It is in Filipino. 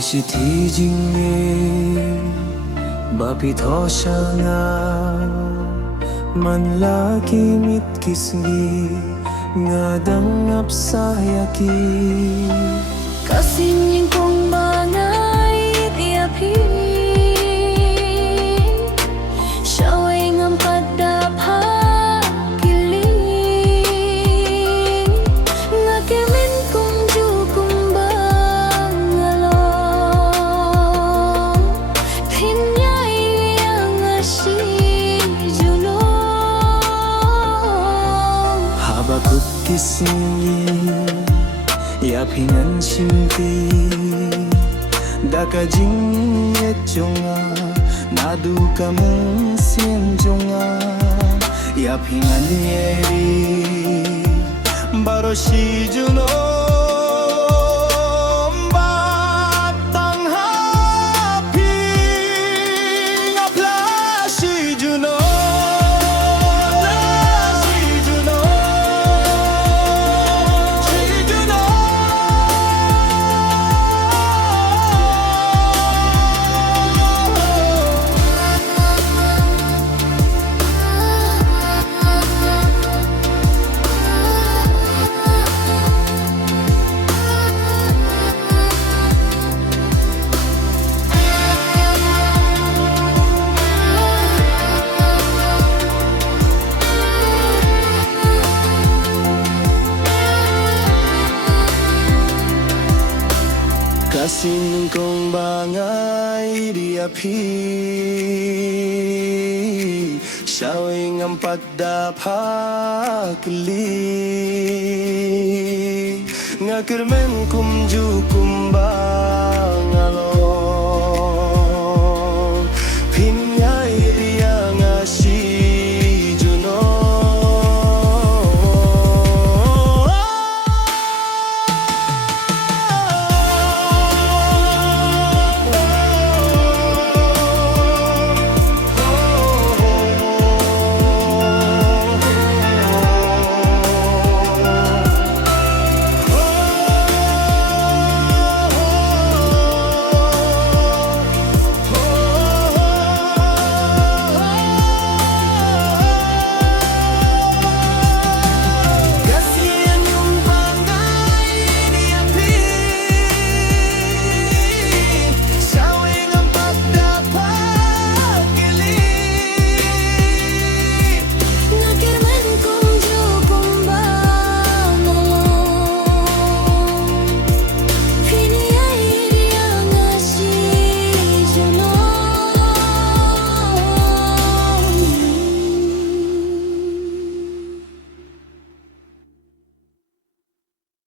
shithi jing bapi thosha nga manlaki mit kisgi nga dangap sayaki kasing kong bangay tiapin syaway ngam padapha kiling nga kemen kong jukum bangalong thinyay yang si junong habakut kisgi yapingan shimti daka jing chunga nadu kamung sin chunga yapingan yeri baro shi juno batang happy apla shi juno kasing kong bangay diapi syaway ngam padapha kili nga kermen kumju kumbang